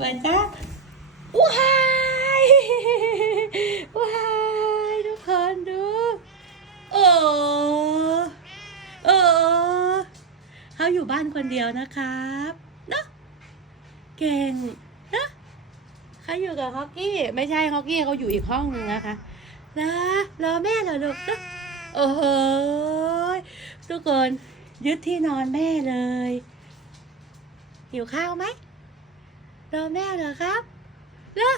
เปิดจ้าว้ายว้ายทุกคนดูโอ้โอ้เขาอยู่บ้านคนเดียวนะครับเนาะเก่งนะเขาอยู่กับฮอกกี้ ไม่ใช่ฮอกกี้เขาอยู่อีกห้องหนึ่งนะคะนะรอแม่เหรอลูกนะโอ้โหทุกคนยึดที่นอนแม่เลยหิวข้าวไหม รอแม่เหรอครับเนอะ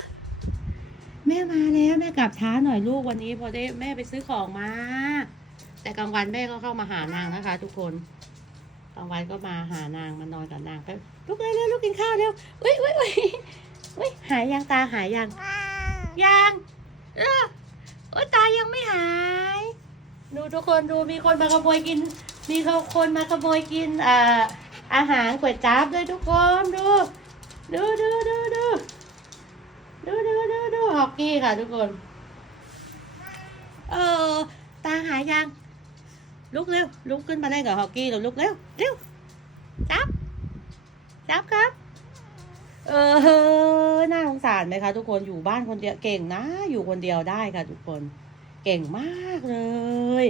แม่มาแล้วแม่กลับช้าหน่อยลูกวันนี้ พอได้แม่ไปซื้อของมา แต่กลางวันแม่ก็เข้ามาหานางนะคะ ทุกคนกลางวันก็มาหานางมานอนกับนางไปลุกเร็วลุกกินข้าวเร็วอุ้ยอุ้ยอุ้ยอุ้ยหายยังตาหายยังยังเออโอ้ยตายังไม่หาย ดูทุกคนดูมีคนมาขโมยกิน มีคนมาขโมยกินอ่าอาหารก๋วยจั๊บด้วยทุกคนดู ดูดูดูดูดูดูดูดูฮอกกี้ค่ะทุกคน เออตาหายยัง ลุกเร็ว ลุกขึ้นมาได้กับฮอกกี้เร็วลุกเร็ว เร็ว จับ จับครับ เออน่าสงสารไหมคะทุกคน อยู่บ้านคนเดียวเก่งนะ อยู่คนเดียวได้ค่ะทุกคน เก่งมากเลย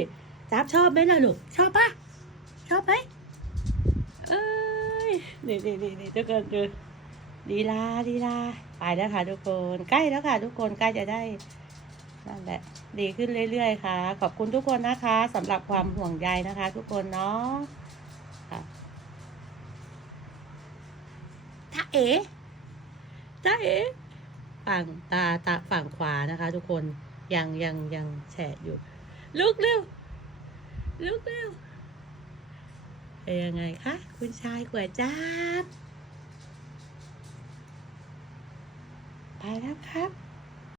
จับชอบไหมล่ะลูก ชอบปะชอบไหมเอ้ยนี่นี่นี่นี่ทุกคนดู ดีลาดีลาไปแล้วค่ะทุกคนใกล้แล้วค่ะ ทุกคนใกล้จะได้นั่นแหละดีขึ้นเรื่อยๆค่ะ ขอบคุณทุกคนนะคะสำหรับความห่วงใยนะคะ ทุกคนเนาะค่ะตาเอ๋ตาเอ๋ฝั่งตาตาฝั่งขวานะคะ ทุกคนยังยังยังแฉะอยู่ ลุกเร็วลุกเร็วเป็นยังไงคะคุณชายกวยจ้า ไปแล้วครับ